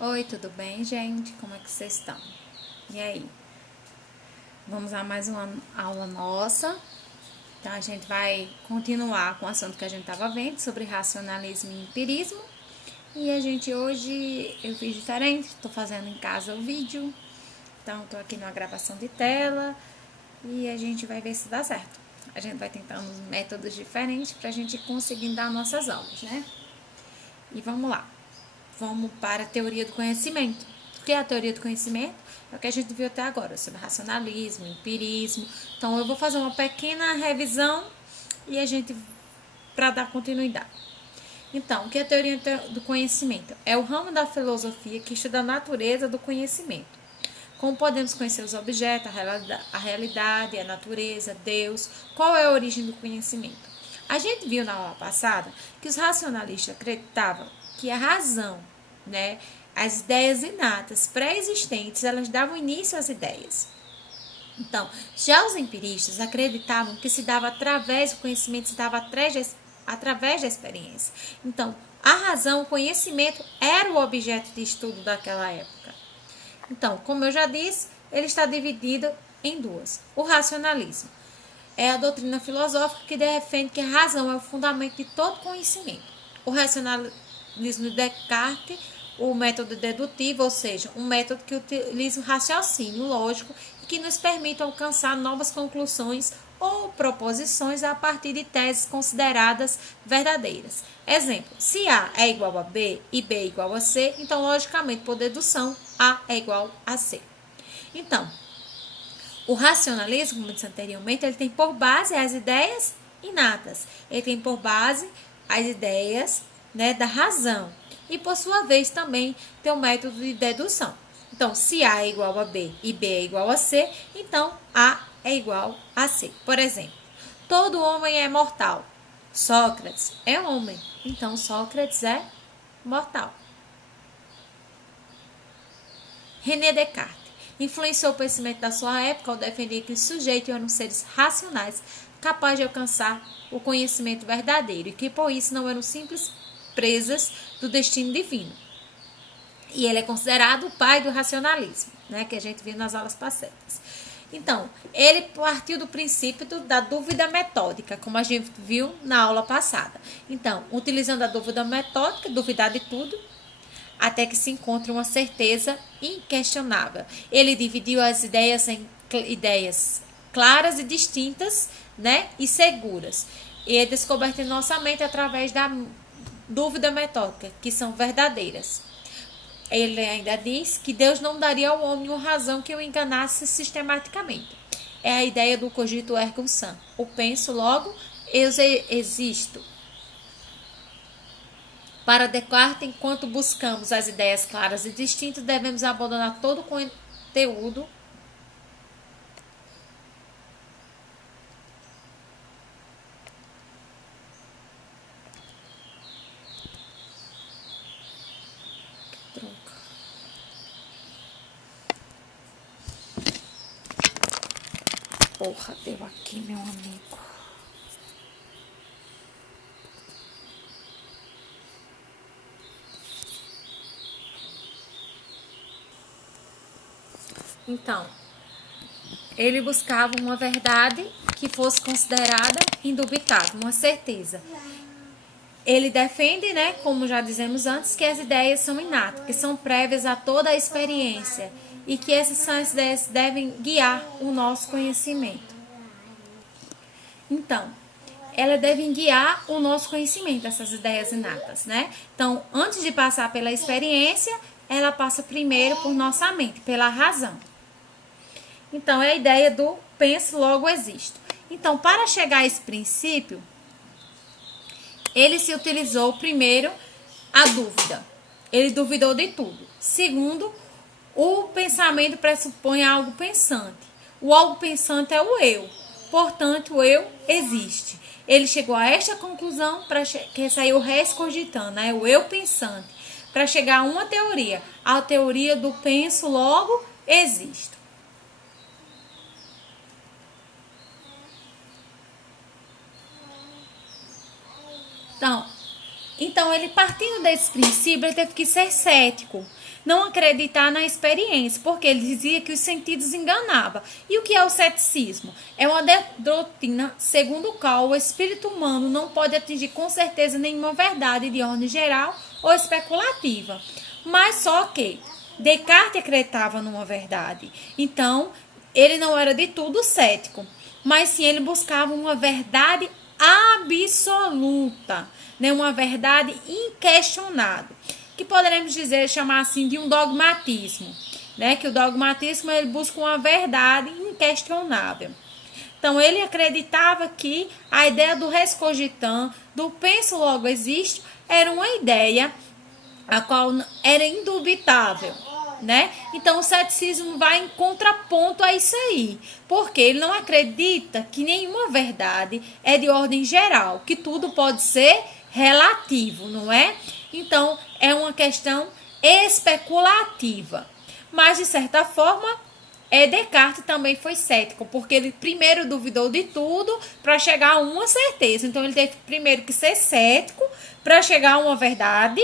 Oi, tudo bem, gente? Como é que vocês estão? E aí? Vamos a mais uma aula nossa. Então, a gente vai continuar com o assunto que a gente estava vendo sobre racionalismo e empirismo. E a gente hoje, eu fiz diferente, estou fazendo em casa o vídeo. Então, estou aqui numa gravação de tela e a gente vai ver se dá certo. A gente vai tentando métodos diferentes para a gente conseguir dar nossas aulas, né? E vamos lá. Vamos para a teoria do conhecimento. O que é a teoria do conhecimento? É o que a gente viu até agora, sobre racionalismo, empirismo. Então, eu vou fazer uma pequena revisão e a gente, para dar continuidade. Então, o que é a teoria do conhecimento? É o ramo da filosofia que estuda a natureza do conhecimento. Como podemos conhecer os objetos, a realidade, a natureza, Deus, qual é a origem do conhecimento? A gente viu na aula passada que os racionalistas acreditavam que a razão, né, as ideias inatas, pré-existentes, elas davam início às ideias. Então, já os empiristas acreditavam que se dava através do conhecimento, se dava através da experiência. Então, a razão, o conhecimento era o objeto de estudo daquela época. Então, como eu já disse, ele está dividido em duas. O racionalismo é a doutrina filosófica que defende que a razão é o fundamento de todo conhecimento. O racionalismo de Descartes, o método dedutivo, ou seja, um método que utiliza o raciocínio lógico e que nos permite alcançar novas conclusões ou proposições a partir de teses consideradas verdadeiras. Exemplo, se A é igual a B e B é igual a C, então, logicamente, por dedução, A é igual a C. Então, o racionalismo, como disse anteriormente, ele tem por base as ideias inatas. Ele tem por base as ideias, né, da razão. E, por sua vez, também tem o método de dedução. Então, se A é igual a B e B é igual a C, então A é igual a C. Por exemplo, todo homem é mortal. Sócrates é homem, então Sócrates é mortal. René Descartes influenciou o pensamento da sua época ao defender que os sujeitos eram seres racionais capazes de alcançar o conhecimento verdadeiro e que por isso não eram simples presas do destino divino. E ele é considerado o pai do racionalismo, né, que a gente viu nas aulas passadas. Então, ele partiu do princípio da dúvida metódica, como a gente viu na aula passada. Então, utilizando a dúvida metódica, duvidar de tudo, até que se encontre uma certeza inquestionável. Ele dividiu as ideias em ideias claras e distintas, né, e seguras. E é descoberto em nossa mente através da dúvida metódica, que são verdadeiras. Ele ainda diz que Deus não daria ao homem uma razão que o enganasse sistematicamente. É a ideia do cogito ergo sum. O penso, logo eu existo. Para Descartes, enquanto buscamos as ideias claras e distintas, devemos abandonar todo o conteúdo Porra, deu aqui, meu amigo. Então, ele buscava uma verdade que fosse considerada indubitável, uma certeza. Ele defende, né, como já dizemos antes, que as ideias são inatas, que são prévias a toda a experiência e que essas ideias devem guiar o nosso conhecimento. Então, elas devem guiar o nosso conhecimento, essas ideias inatas, né? Então, antes de passar pela experiência, ela passa primeiro por nossa mente, pela razão. Então, é a ideia do penso, logo existo. Então, para chegar a esse princípio, ele se utilizou primeiro a dúvida. Ele duvidou de tudo. Segundo, o pensamento pressupõe algo pensante. O algo pensante é o eu. Portanto, o eu existe. Ele chegou a esta conclusão para que saiu res cogitando, né? O eu pensante, para chegar a uma teoria, a teoria do penso logo existo. Então, Então, ele partindo desse princípio, ele teve que ser cético, não acreditar na experiência, porque ele dizia que os sentidos enganavam. E o que é o ceticismo? É uma doutrina segundo a qual o espírito humano não pode atingir com certeza nenhuma verdade de ordem geral ou especulativa. Mas só que Descartes acreditava numa verdade. Então, ele não era de tudo cético, mas sim ele buscava uma verdade absoluta, né? Uma verdade inquestionável, que poderemos dizer, chamar assim de um dogmatismo, né? Que o dogmatismo ele busca uma verdade inquestionável. Então ele acreditava que a ideia do res cogitans, do penso logo existe, era uma ideia a qual era indubitável, né? Então o ceticismo vai em contraponto a isso aí, porque ele não acredita que nenhuma verdade é de ordem geral, que tudo pode ser relativo, não é? Então é uma questão especulativa. Mas de certa forma, Descartes também foi cético, porque ele primeiro duvidou de tudo para chegar a uma certeza. Então ele teve primeiro que ser cético para chegar a uma verdade.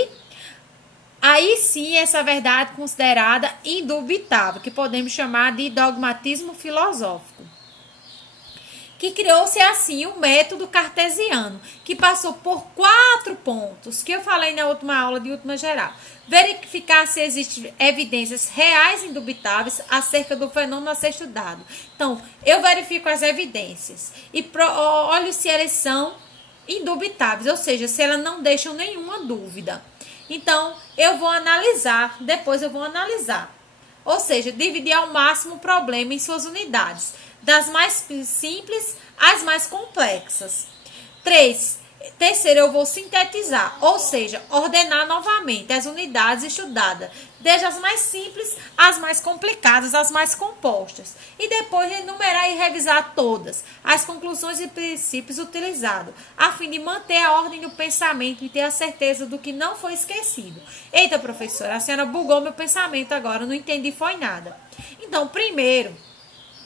Aí sim, essa verdade considerada indubitável, que podemos chamar de dogmatismo filosófico. Que criou-se assim o método cartesiano, que passou por 4 pontos, que eu falei na última aula de última geral. Verificar se existem evidências reais e indubitáveis acerca do fenômeno a ser estudado. Então, eu verifico as evidências e olho se elas são indubitáveis, ou seja, se elas não deixam nenhuma dúvida. Então, eu vou analisar, depois eu vou analisar. Ou seja, dividir ao máximo o problema em suas unidades, das mais simples às mais complexas. 3. Terceiro, eu vou sintetizar, ou seja, ordenar novamente as unidades estudadas, desde as mais simples às mais complicadas, às mais compostas. E depois enumerar e revisar todas as conclusões e princípios utilizados, a fim de manter a ordem do pensamento e ter a certeza do que não foi esquecido. Eita, professora, a senhora bugou meu pensamento agora, não entendi foi nada. Então, primeiro,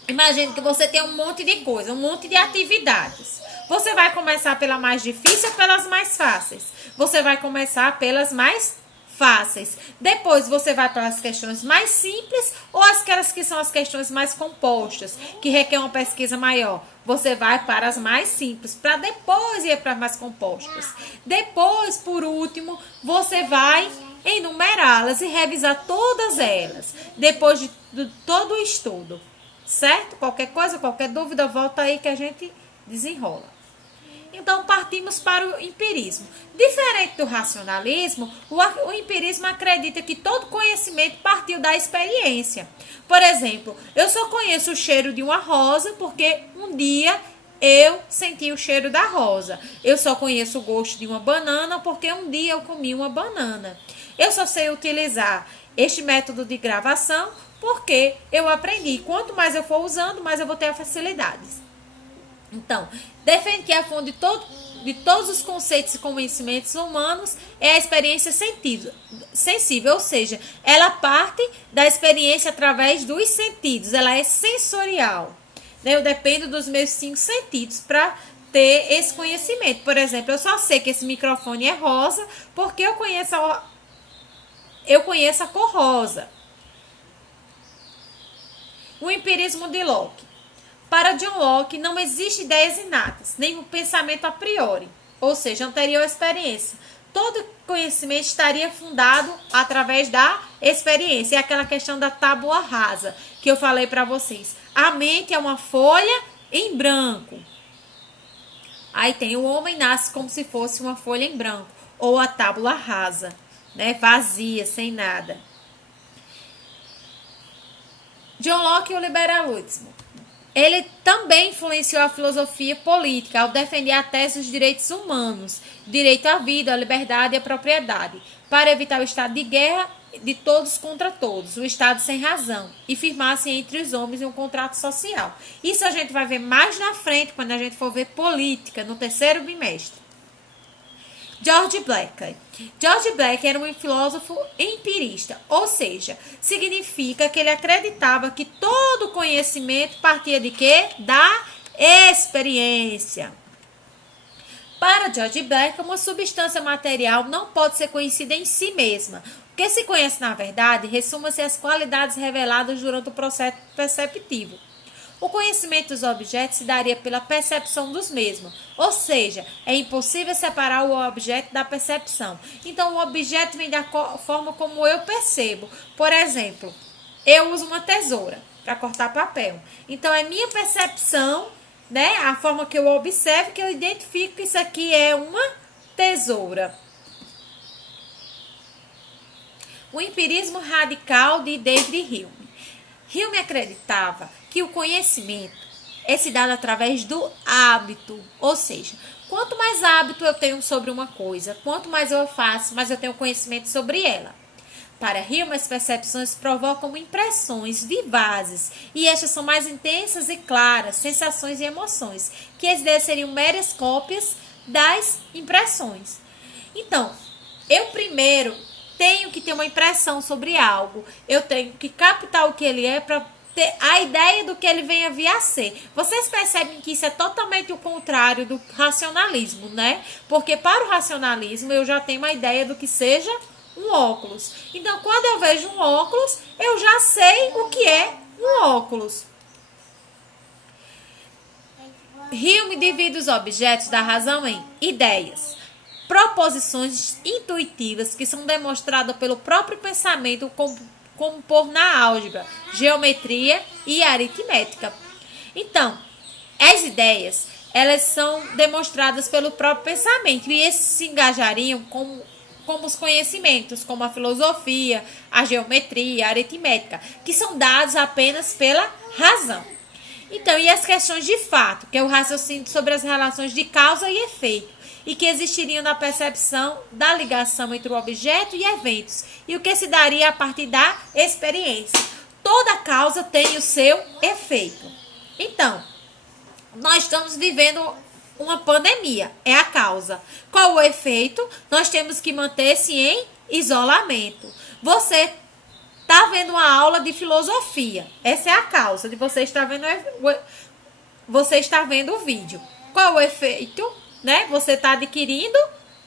imagine que você tem um monte de coisa, um monte de atividades. Você vai começar pela mais difícil ou pelas mais fáceis? Você vai começar pelas mais fáceis. Depois você vai para as questões mais simples ou aquelas que são as questões mais compostas, que requer uma pesquisa maior. Você vai para as mais simples, para depois ir para as mais compostas. Depois, por último, você vai enumerá-las e revisar todas elas, depois de todo o estudo. Certo? Qualquer coisa, qualquer dúvida, volta aí que a gente desenrola. Então, partimos para o empirismo. Diferente do racionalismo, o empirismo acredita que todo conhecimento partiu da experiência. Por exemplo, eu só conheço o cheiro de uma rosa porque um dia eu senti o cheiro da rosa. Eu só conheço o gosto de uma banana porque um dia eu comi uma banana. Eu só sei utilizar este método de gravação porque eu aprendi. Quanto mais eu for usando, mais eu vou ter facilidades. Então, defende que a fonte de todos os conceitos e conhecimentos humanos é a experiência sensível, ou seja, ela parte da experiência através dos sentidos, ela é sensorial. Né? Eu dependo dos meus 5 sentidos para ter esse conhecimento. Por exemplo, eu só sei que esse microfone é rosa porque eu conheço a cor rosa. O empirismo de Locke. Para John Locke, não existe ideias inatas, nem um pensamento a priori, ou seja, anterior à experiência. Todo conhecimento estaria fundado através da experiência. É aquela questão da tábua rasa que eu falei para vocês. A mente é uma folha em branco. Aí tem o homem nasce como se fosse uma folha em branco, ou a tábua rasa, né, vazia, sem nada. John Locke e o liberalismo. Ele também influenciou a filosofia política ao defender a tese dos direitos humanos, direito à vida, à liberdade e à propriedade, para evitar o estado de guerra de todos contra todos, o estado sem razão, e firmasse entre os homens um contrato social. Isso a gente vai ver mais na frente, quando a gente for ver política, no 3º bimestre. George Black. George Black era um filósofo empirista, ou seja, significa que ele acreditava que todo conhecimento partia de quê? Da experiência. Para George Black, uma substância material não pode ser conhecida em si mesma. O que se conhece, na verdade, resume-se às qualidades reveladas durante o processo perceptivo. O conhecimento dos objetos se daria pela percepção dos mesmos, ou seja, é impossível separar o objeto da percepção. Então, o objeto vem da forma como eu percebo. Por exemplo, eu uso uma tesoura para cortar papel. Então, é minha percepção, né? A forma que eu observo, que eu identifico que isso aqui é uma tesoura. O empirismo radical de David Hume. Hume acreditava que o conhecimento é se dado através do hábito, ou seja, quanto mais hábito eu tenho sobre uma coisa, quanto mais eu faço, mais eu tenho conhecimento sobre ela. Para Hume, as percepções provocam impressões vivazes, e estas são mais intensas e claras, sensações e emoções, que as ideias seriam meras cópias das impressões. Então, eu primeiro tenho que ter uma impressão sobre algo, eu tenho que captar o que ele é para ter a ideia do que ele venha vir a ser. Vocês percebem que isso é totalmente o contrário do racionalismo, né? Porque para o racionalismo eu já tenho uma ideia do que seja um óculos. Então, quando eu vejo um óculos, eu já sei o que é um óculos. Hume divide os objetos da razão em ideias, proposições intuitivas que são demonstradas pelo próprio pensamento, como por na álgebra, geometria e aritmética. Então, as ideias, elas são demonstradas pelo próprio pensamento, e esses se engajariam como os conhecimentos, como a filosofia, a geometria, a aritmética, que são dados apenas pela razão. Então, e as questões de fato, que é o raciocínio sobre as relações de causa e efeito, e que existiriam na percepção da ligação entre o objeto e eventos, e o que se daria a partir da experiência. Toda causa tem o seu efeito. Então, nós estamos vivendo uma pandemia, é a causa. Qual o efeito? Nós temos que manter-se em isolamento. Você está vendo uma aula de filosofia, essa é a causa de você estar vendo o vídeo. Qual o efeito? Né? Você está adquirindo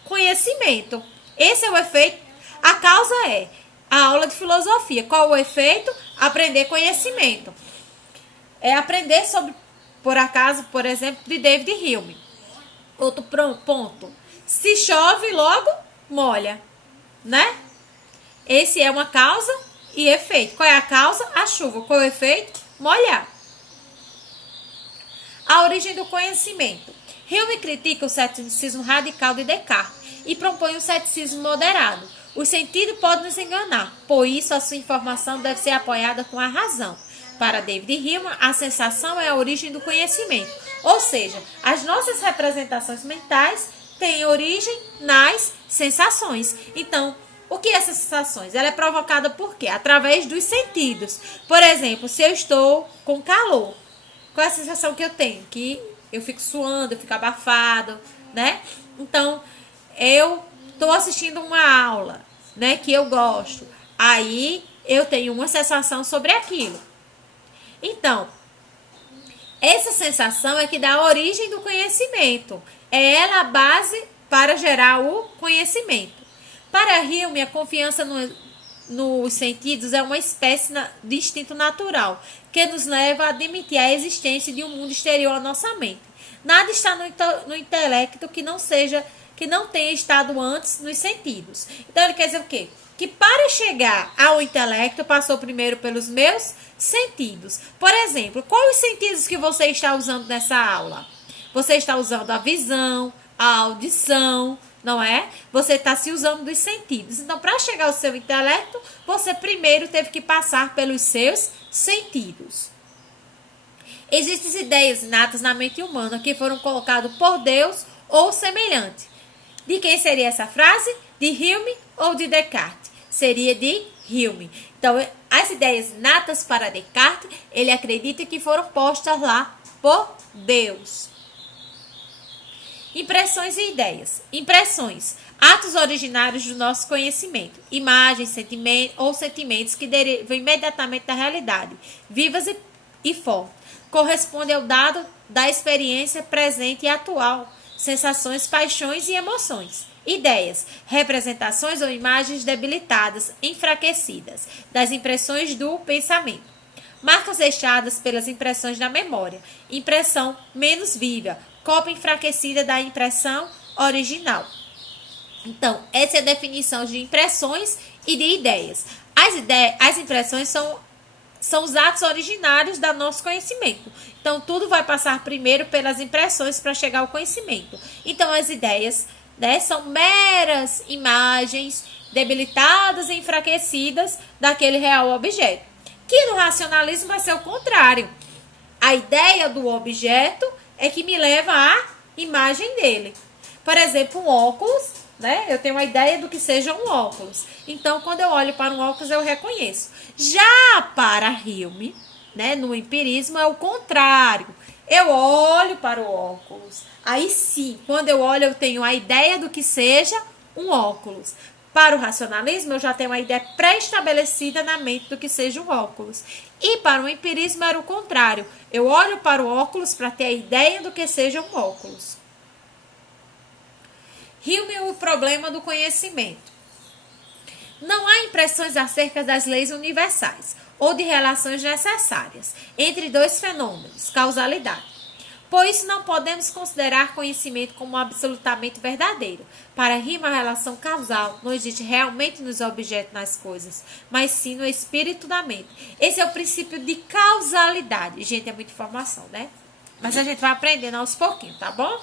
conhecimento. Esse é o efeito. A causa é a aula de filosofia. Qual o efeito? Aprender conhecimento. É aprender sobre, por acaso, por exemplo, de David Hume. Outro ponto. Se chove, logo molha. Né? Esse é uma causa e efeito. Qual é a causa? A chuva. Qual é o efeito? Molhar. A origem do conhecimento. Hume critica o ceticismo radical de Descartes e propõe um ceticismo moderado. O sentido pode nos enganar, por isso a sua informação deve ser apoiada com a razão. Para David Hume, a sensação é a origem do conhecimento, ou seja, as nossas representações mentais têm origem nas sensações. Então, o que é essas sensações? Ela é provocada por quê? Através dos sentidos. Por exemplo, se eu estou com calor, qual é a sensação que eu tenho? Que eu fico suando, eu fico abafado, né? Então, eu estou assistindo uma aula, né, que eu gosto. Aí, eu tenho uma sensação sobre aquilo. Então, essa sensação é que dá a origem do conhecimento. É ela a base para gerar o conhecimento. Para Hume, a confiança nos sentidos é uma espécie de instinto natural, que nos leva a admitir a existência de um mundo exterior à nossa mente. Nada está no intelecto que não tenha estado antes nos sentidos. Então, ele quer dizer o quê? Que para chegar ao intelecto, passou primeiro pelos meus sentidos. Por exemplo, quais os sentidos que você está usando nessa aula? Você está usando a visão, a audição, não é? Você está se usando dos sentidos. Então, para chegar ao seu intelecto, você primeiro teve que passar pelos seus sentidos. Existem ideias inatas na mente humana que foram colocadas por Deus ou semelhante. De quem seria essa frase? De Hume ou de Descartes? Seria de Hume. Então, as ideias inatas para Descartes, ele acredita que foram postas lá por Deus. Impressões e ideias. Impressões. Atos originários do nosso conhecimento. Imagens, sentimentos que derivam imediatamente da realidade. Vivas e fortes. Corresponde ao dado da experiência presente e atual. sensações, paixões e emoções. Ideias, representações ou imagens debilitadas, enfraquecidas, das impressões do pensamento. Marcas deixadas pelas impressões da memória. Impressão menos viva, cópia enfraquecida da impressão original. Então, essa é a definição de impressões e de ideias. As impressões são os atos originários do nosso conhecimento. Então, tudo vai passar primeiro pelas impressões para chegar ao conhecimento. Então, as ideias, né, são meras imagens debilitadas e enfraquecidas daquele real objeto. Que no racionalismo vai ser o contrário. A ideia do objeto é que me leva à imagem dele. Por exemplo, um óculos, né? Eu tenho uma ideia do que seja um óculos. Então, quando eu olho para um óculos, eu reconheço. Já para Hume, né, no empirismo, é o contrário. Eu olho para o óculos. Aí sim, quando eu olho, eu tenho a ideia do que seja um óculos. Para o racionalismo, eu já tenho uma ideia pré-estabelecida na mente do que seja um óculos. E para o empirismo era o contrário. Eu olho para o óculos para ter a ideia do que seja um óculos. Hume, o problema do conhecimento. Não há impressões acerca das leis universais ou de relações necessárias entre dois fenômenos, causalidade. Por isso, não podemos considerar conhecimento como absolutamente verdadeiro. Para Hume, a relação causal não existe realmente nos objetos, nas coisas, mas sim no espírito da mente. Esse é o princípio de causalidade. Gente, é muita informação, né? Mas a gente vai aprendendo aos pouquinhos, tá bom?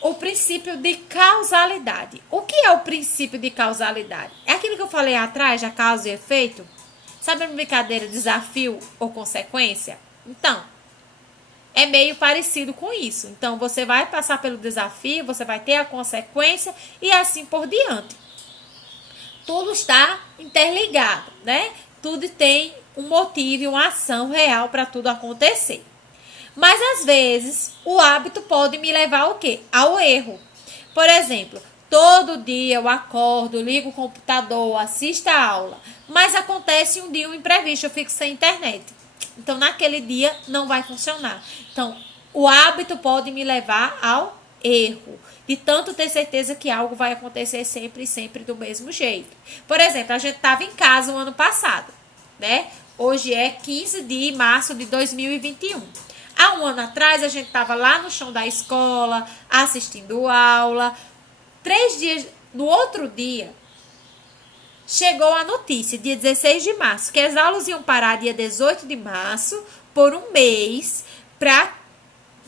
O princípio de causalidade. O que é o princípio de causalidade? É aquilo que eu falei atrás, da causa e efeito? Sabe a brincadeira, desafio ou consequência? Então, é meio parecido com isso. Então, você vai passar pelo desafio, você vai ter a consequência e assim por diante. Tudo está interligado, né? Tudo tem um motivo e uma ação real para tudo acontecer. Mas, às vezes, o hábito pode me levar ao quê? Ao erro. Por exemplo, todo dia eu acordo, ligo o computador, assisto a aula, mas acontece um dia um imprevisto, eu fico sem internet. Então, naquele dia, não vai funcionar. Então, o hábito pode me levar ao erro, de tanto ter certeza que algo vai acontecer sempre e sempre do mesmo jeito. Por exemplo, a gente estava em casa o ano passado, né? Hoje é 15 de março de 2021. Há um ano atrás, a gente estava lá no chão da escola, assistindo aula. 3 dias, no outro dia, chegou a notícia, dia 16 de março, que as aulas iam parar dia 18 de março por um mês para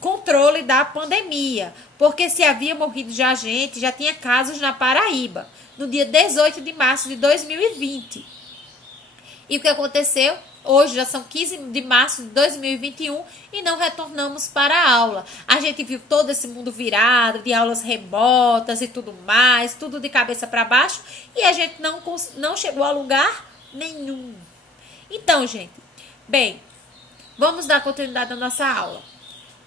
controle da pandemia. Porque se havia morrido já gente, já tinha casos na Paraíba, no dia 18 de março de 2020. E o que aconteceu? Hoje já são 15 de março de 2021 e não retornamos para a aula. A gente viu todo esse mundo virado, de aulas remotas e tudo mais, tudo de cabeça para baixo, e a gente não chegou a lugar nenhum. Então, gente, bem, vamos dar continuidade à nossa aula.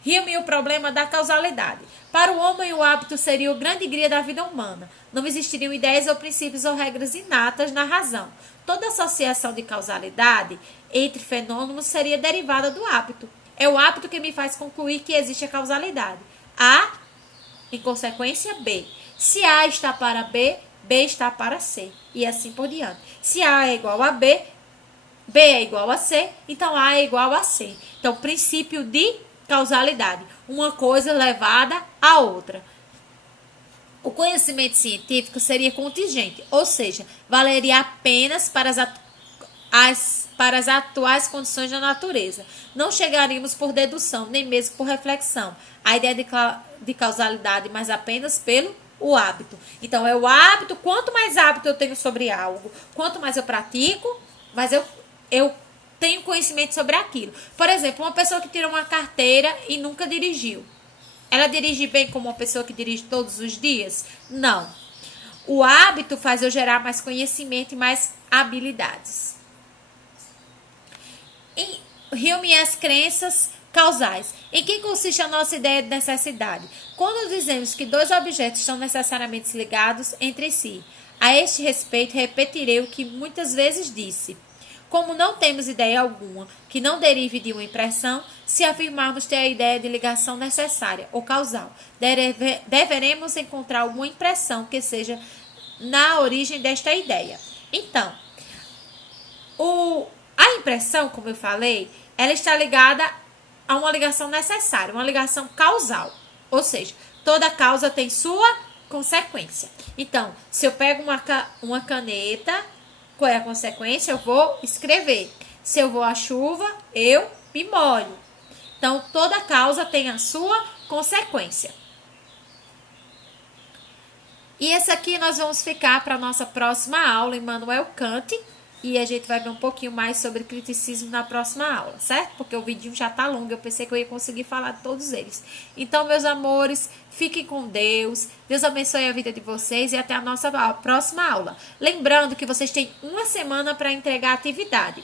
Hume e o problema da causalidade. Para o homem, o hábito seria o grande guia da vida humana. Não existiriam ideias ou princípios ou regras inatas na razão. Toda associação de causalidade entre fenômenos seria derivada do hábito. É o hábito que me faz concluir que existe a causalidade. A, em consequência, B. Se A está para B, B está para C. E assim por diante. Se A é igual a B, B é igual a C, então A é igual a C. Então, princípio de causalidade. Uma coisa levada à outra. O conhecimento científico seria contingente, ou seja, valeria apenas para as atuais condições da natureza. Não chegaríamos por dedução, nem mesmo por reflexão, a ideia de causalidade, mas apenas pelo o hábito. Então, é o hábito, quanto mais hábito eu tenho sobre algo, quanto mais eu pratico, mais eu tenho conhecimento sobre aquilo. Por exemplo, uma pessoa que tira uma carteira e nunca dirigiu. Ela dirige bem como uma pessoa que dirige todos os dias? Não. O hábito faz eu gerar mais conhecimento e mais habilidades. Em Hume e as crenças causais. Em que consiste a nossa ideia de necessidade? Quando dizemos que dois objetos estão necessariamente ligados entre si. A este respeito, repetirei o que muitas vezes disse. como não temos ideia alguma que não derive de uma impressão, se afirmarmos ter a ideia de ligação necessária ou causal, deveremos encontrar alguma impressão que seja na origem desta ideia. Então, a impressão, como eu falei, ela está ligada a uma ligação necessária, uma ligação causal. Ou seja, toda causa tem sua consequência. Então, se eu pego uma caneta, qual é a consequência? Eu vou escrever. Se eu vou à chuva, eu me molho. Então, toda causa tem a sua consequência. E esse aqui nós vamos ficar para a nossa próxima aula, Immanuel Kant. E a gente vai ver um pouquinho mais sobre criticismo na próxima aula, certo? Porque o vídeo já tá longo, eu pensei que eu ia conseguir falar de todos eles. Então, meus amores, fiquem com Deus. Deus abençoe a vida de vocês e até a nossa próxima aula. Lembrando que vocês têm uma semana para entregar a atividade.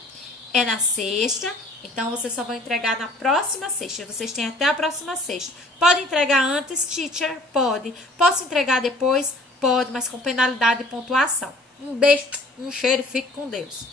É na sexta, então vocês só vão entregar na próxima sexta. Vocês têm até a próxima sexta. Pode entregar antes, teacher? Pode. Posso entregar depois? Pode, mas com penalidade de pontuação. Um beijo, um cheiro e fique com Deus.